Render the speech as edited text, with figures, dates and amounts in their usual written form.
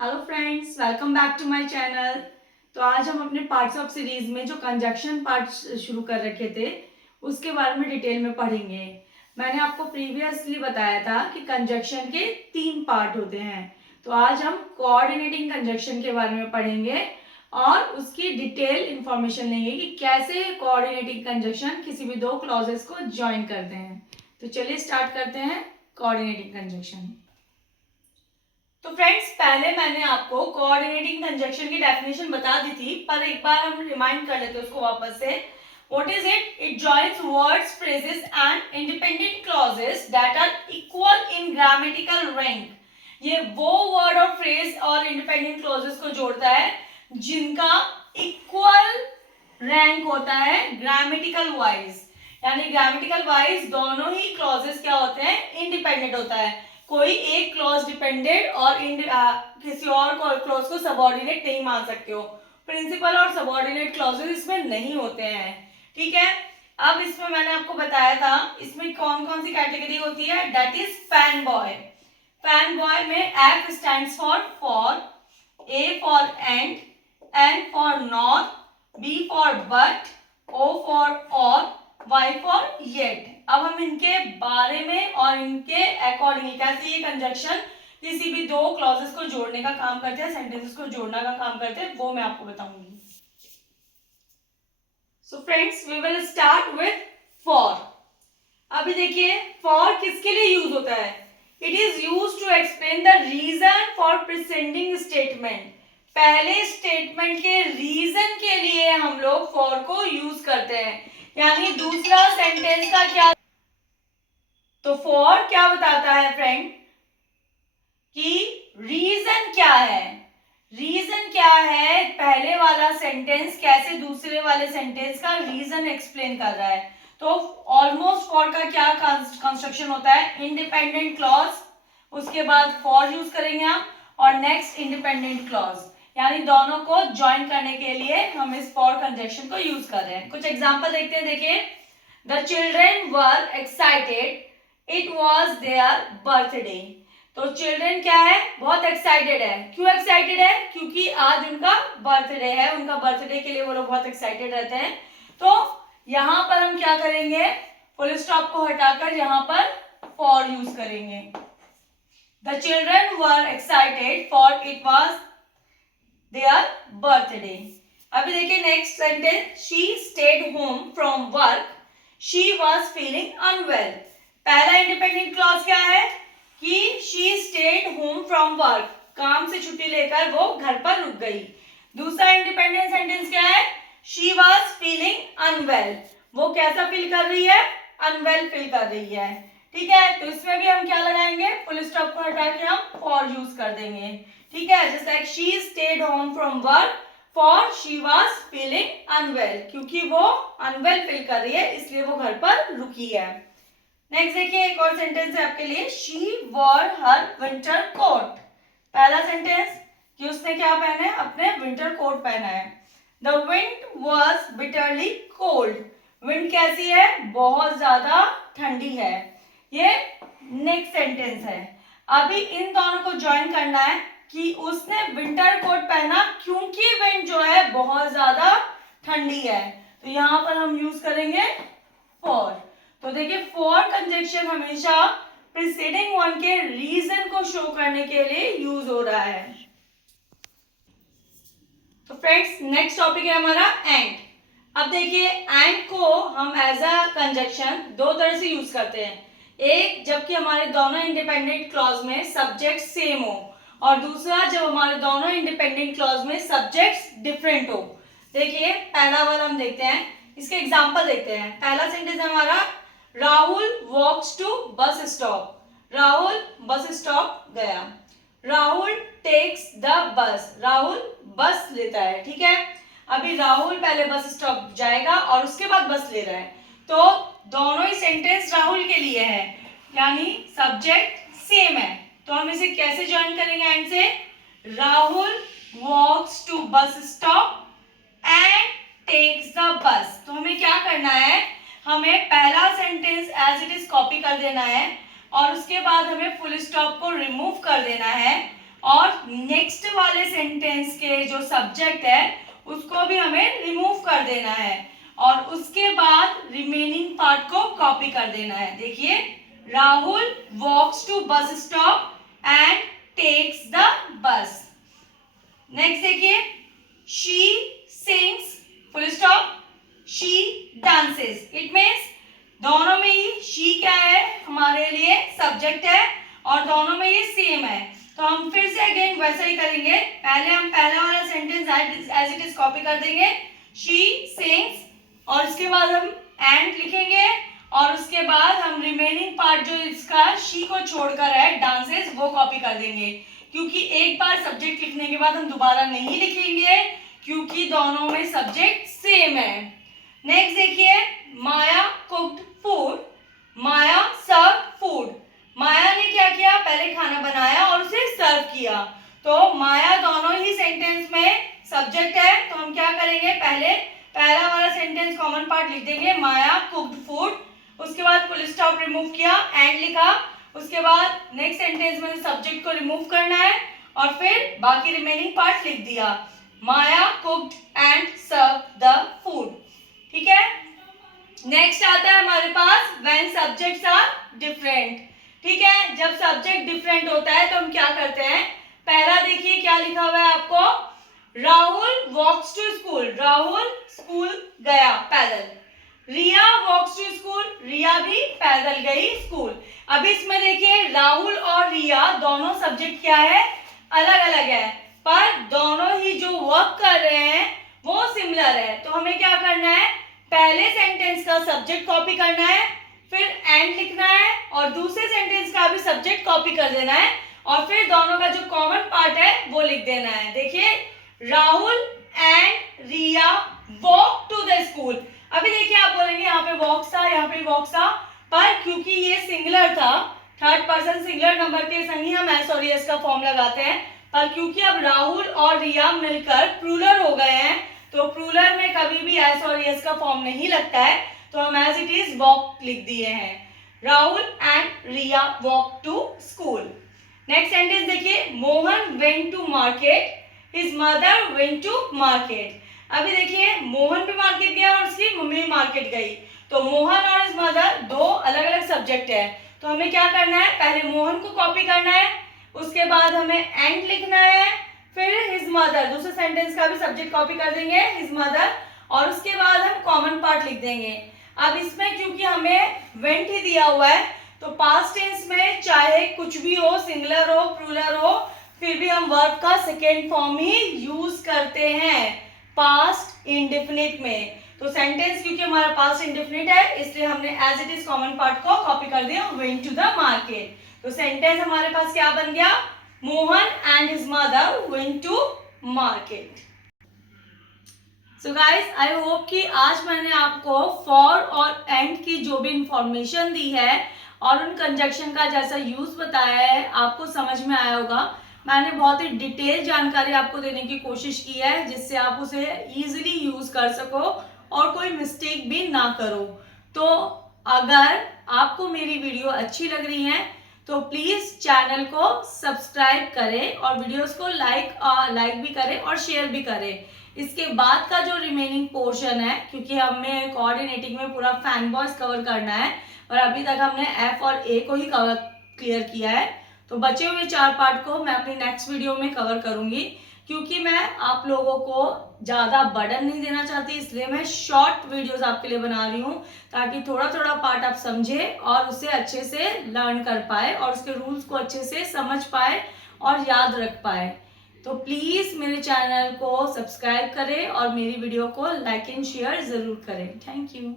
Hello friends, welcome back to my channel. तो आज हम अपने पार्ट्स ऑफ सीरीज में जो कंजक्शन पार्ट्स शुरू कर रखे थे उसके बारे में डिटेल में पढ़ेंगे। मैंने आपको प्रीवियसली बताया था कि कंजक्शन के 3 पार्ट होते हैं। तो आज हम कोऑर्डिनेटिंग कंजक्शन के बारे में पढ़ेंगे और उसकी डिटेल इंफॉर्मेशन लेंगे कि कैसे कोऑर्डिनेटिंग कंजक्शन किसी भी 2 क्लॉजेस को ज्वाइन करते हैं। तो चलिए स्टार्ट करते हैं कोऑर्डिनेटिंग कंजक्शन। तो फ्रेंड्स, पहले मैंने आपको कोऑर्डिनेटिंग कंजक्शन की डेफिनेशन बता दी थी, पर एक बार हम रिमाइंड कर लेते हैं उसको वापस से। What is it? It joins words, phrases and independent clauses that are equal in grammatical rank. ये वो वर्ड और फ्रेज और इंडिपेंडेंट क्लॉजेस को जोड़ता है जिनका इक्वल रैंक होता है ग्रामेटिकल वाइज। यानी ग्रामेटिकल वाइज दोनों ही क्लॉजेस क्या होते हैं? इंडिपेंडेंट होता है। कोई एक क्लॉज डिपेंडेंट और किसी और क्लॉज को सबऑर्डिनेट नहीं मान सकते हो। प्रिंसिपल और सबऑर्डिनेट क्लॉजेस इसमें नहीं होते हैं। ठीक है, अब इसमें मैंने आपको बताया था इसमें कौन कौन सी कैटेगरी होती है। That is fan boy. Fan boy में F stands for, A for and, N for not, B for but, O for और, Y फॉर येट। अब हम इनके बारे में और इनके अकॉर्डिंगली कैसे ये कंजक्शन किसी भी 2 क्लॉजेस को जोड़ने का काम करते हैं, सेंटेंसेस को जोड़ने का काम करते हैं, वो मैं आपको बताऊंगी। So friends, we will start with for. अभी देखिए फॉर किसके लिए यूज होता है? It is use to explain the reason for preceding statement. पहले स्टेटमेंट के रीजन के लिए हम लोग फॉर को यूज करते हैं। यानी दूसरा सेंटेंस का क्या, तो फॉर क्या बताता है फ्रेंड कि रीजन क्या है। रीजन क्या है? पहले वाला सेंटेंस कैसे दूसरे वाले सेंटेंस का रीजन एक्सप्लेन कर रहा है। तो ऑलमोस्ट फॉर का क्या कंस्ट्रक्शन होता है? इंडिपेंडेंट क्लॉज, उसके बाद फॉर यूज करेंगे हम, और नेक्स्ट इंडिपेंडेंट क्लॉज। यानी दोनों को ज्वाइन करने के लिए हम इस फॉर कंजक्शन को यूज कर रहे हैं। कुछ एग्जांपल देखते हैं। देखिए, the children were excited, it was their birthday. तो चिल्ड्रेन क्या है? बहुत एक्साइटेड है। क्यों एक्साइटेड है? क्योंकि आज उनका बर्थडे है। उनका बर्थडे के लिए वो लोग बहुत एक्साइटेड रहते हैं। तो यहां पर हम क्या करेंगे? फुल स्टॉप को हटाकर यहां पर फॉर यूज करेंगे। The children were excited for it was their birthday. अभी देखिए next sentence, she stayed home from work, she was feeling unwell. पहला इंडिपेंडेंट क्लॉज क्या है कि she stayed home from work, काम से छुट्टी लेकर वो घर पर रुक गई। दूसरा इंडिपेंडेंट सेंटेंस क्या है? शी वॉज फीलिंग अनवेल, वो कैसा फील कर रही है? अनवेल फील कर रही है। ठीक है, तो इसमें भी हम क्या लगाएंगे? फुल स्टॉप को हटा के हम फॉर यूज कर देंगे। ठीक है, जैसे like she stayed home from work for she was feeling unwell, क्योंकि वो अनवेल फील कर रही है इसलिए वो घर पर रुकी है। नेक्स्ट देखिए, एक और सेंटेंस है आपके लिए, she wore her winter coat. पहला सेंटेंस कि उसने क्या पहना है? अपने विंटर कोट पहना है। The wind was bitterly cold, wind कैसी है? बहुत ज्यादा ठंडी है। ये नेक्स्ट सेंटेंस है। अभी इन दोनों को ज्वाइन करना है कि उसने विंटर कोट पहना क्योंकि विंड जो है बहुत ज्यादा ठंडी है। तो यहां पर हम यूज करेंगे फॉर। तो देखिए फॉर कंजक्शन हमेशा प्रीसीडिंग वन के रीजन को शो करने के लिए यूज हो रहा है। तो फ्रेंड्स, नेक्स्ट टॉपिक है हमारा एंड। अब देखिए एंड को हम एज अ कंजक्शन 2 तरह से यूज करते हैं। एक, जबकि हमारे दोनों इंडिपेंडेंट क्लॉज में सब्जेक्ट सेम हो, और दूसरा जब हमारे दोनों इंडिपेंडेंट क्लॉज में सब्जेक्ट्स डिफरेंट हो। देखिए पहला वाला हम देखते हैं, इसके एग्जांपल देखते हैं। पहला सेंटेंस है हमारा, Rahul walks to bus stop. Rahul bus stop गया। राहुल टेक्स द बस, राहुल बस लेता है। ठीक है, अभी राहुल पहले बस स्टॉप जाएगा और उसके बाद बस ले रहा है। तो दोनों ही सेंटेंस राहुल के लिए है, यानी सब्जेक्ट सेम है। तो हम इसे कैसे ज्वाइन करेंगे एंड से? Rahul walks to bus stop and takes the bus. तो हमें क्या करना है? हमें पहला sentence as it is copy कर देना है और उसके बाद हमें फुल स्टॉप को रिमूव कर देना है और नेक्स्ट वाले सेंटेंस के जो सब्जेक्ट है उसको भी हमें रिमूव कर देना है और उसके बाद रिमेनिंग पार्ट को कॉपी कर देना है। देखिए, Rahul walks to bus stop and takes the bus. Next देखिए, she sings full stop, she dances. It means दोनों में ही शी क्या है, हमारे लिए सब्जेक्ट है और दोनों में ये सेम है। तो हम फिर से अगेन वैसा ही करेंगे। पहले हम पहला वाला sentence as it is copy कर देंगे, शी सिंग्स, और उसके बाद हम एंड लिखेंगे और उसके बाद हम रिमेनिंग पार्ट जो इसका शी को छोड़कर है, डांसेस, वो कॉपी कर देंगे। क्योंकि एक बार सब्जेक्ट लिखने के बाद हम दोबारा नहीं लिखेंगे क्योंकि दोनों में सब्जेक्ट सेम है। नेक्स्ट देखिए, माया कुक्ड फूड, माया सर्व फूड। माया ने क्या किया, पहले खाना बनाया और उसे सर्व किया। तो माया दोनों ही सेंटेंस में सब्जेक्ट है, तो हम क्या करेंगे, पहले पहला वाला सेंटेंस कॉमन पार्ट लिख देंगे, माया कुक्ड फूड, उसके बाद फुल स्टॉप रिमूव किया, एंड लिखा, उसके बाद नेक्स्ट सेंटेंस में सब्जेक्ट को रिमूव करना है और फिर बाकी रिमेनिंग पार्ट लिख दिया, Maya cooked and serve the food. ठीक है। नेक्स्ट आता है हमारे पास व्हेन सब्जेक्ट्स आर डिफरेंट। ठीक है, जब सब्जेक्ट डिफरेंट होता है तो हम क्या करते हैं, पहला देखिए क्या लिखा हुआ है आपको, Rahul walks to school, Rahul school गया पैदल। रिया वॉक्स टू स्कूल, रिया भी पैदल गई स्कूल। अब इसमें देखिए राहुल और रिया दोनों सब्जेक्ट क्या है, अलग अलग है, पर दोनों ही जो वर्क कर रहे हैं वो सिमिलर है। तो हमें क्या करना है, पहले सेंटेंस का सब्जेक्ट कॉपी करना है, फिर एंड लिखना है और दूसरे सेंटेंस का भी सब्जेक्ट कॉपी कर देना है और फिर दोनों का जो कॉमन पार्ट है वो लिख देना है। देखिए, Rahul and Riya walk to the school. अभी देखिए आप बोलेंगे यहाँ पे वॉक्स था, यहाँ पे वॉक्स था, पर क्योंकि ये सिंगुलर था, थर्ड पर्सन सिंगुलर नंबर के संग ही हम एस और एस का फॉर्म लगाते हैं, पर क्योंकि अब राहुल और रिया मिलकर प्लूरल हो गए हैं तो प्लूरल में कभी भी एस और एस का फॉर्म नहीं लगता है, तो हम एज इट इज वॉक लिख दिए हैं, Rahul and Riya walk to school. Next sentence देखिए, Mohan went to market, his mother went to market. अभी देखिए मोहन भी मार्केट गया और उसकी मम्मी मार्केट गई, तो मोहन और हिज मदर दो अलग अलग सब्जेक्ट है। तो हमें क्या करना है, पहले मोहन को कॉपी करना है, उसके बाद हमें एंड लिखना है, फिर हिज मदर, दूसरे सेंटेंस का भी सब्जेक्ट कॉपी कर देंगे, हिज मदर, और उसके बाद हम कॉमन पार्ट लिख देंगे। अब इसमें क्योंकि हमें वेंट ही दिया हुआ है तो पास्ट टेंस में चाहे कुछ भी हो, सिंगुलर हो, प्लूरल हो, फिर भी हम वर्ब का सेकेंड फॉर्म ही यूज करते हैं पास्ट इंडेफिनिट में। तो सेंटेंस क्योंकि हमारा पास्ट इंडेफिनिट है इसलिए हमने as it is common part को कॉपी कर दिया, वेंट टू द मार्केट। तो सेंटेंस हमारे पास क्या बन गया, Mohan and his mother went to market. So guys, I hope कि आज मैंने आपको फॉर और एंड की जो भी इंफॉर्मेशन दी है और उन कंजक्शन का जैसा यूज बताया है आपको समझ में आया होगा। मैंने बहुत ही डिटेल जानकारी आपको देने की कोशिश की है जिससे आप उसे इजीली यूज कर सको और कोई मिस्टेक भी ना करो। तो अगर आपको मेरी वीडियो अच्छी लग रही है तो प्लीज चैनल को सब्सक्राइब करें और वीडियोस को लाइक भी करें और शेयर भी करें। इसके बाद का जो रिमेनिंग पोर्शन है, क्योंकि हमें कोऑर्डिनेटिंग में पूरा फैन बॉयज कवर करना है और अभी तक हमने एफ और ए को ही क्लियर किया है, तो बचे हुए 4 पार्ट को मैं अपनी नेक्स्ट वीडियो में कवर करूंगी। क्योंकि मैं आप लोगों को ज़्यादा बर्डन नहीं देना चाहती, इसलिए मैं शॉर्ट वीडियोस आपके लिए बना रही हूँ ताकि थोड़ा थोड़ा पार्ट आप समझे और उसे अच्छे से लर्न कर पाए और उसके रूल्स को अच्छे से समझ पाए और याद रख पाए। तो प्लीज़ मेरे चैनल को सब्सक्राइब करें और मेरी वीडियो को लाइक एंड शेयर ज़रूर करें। Thank you.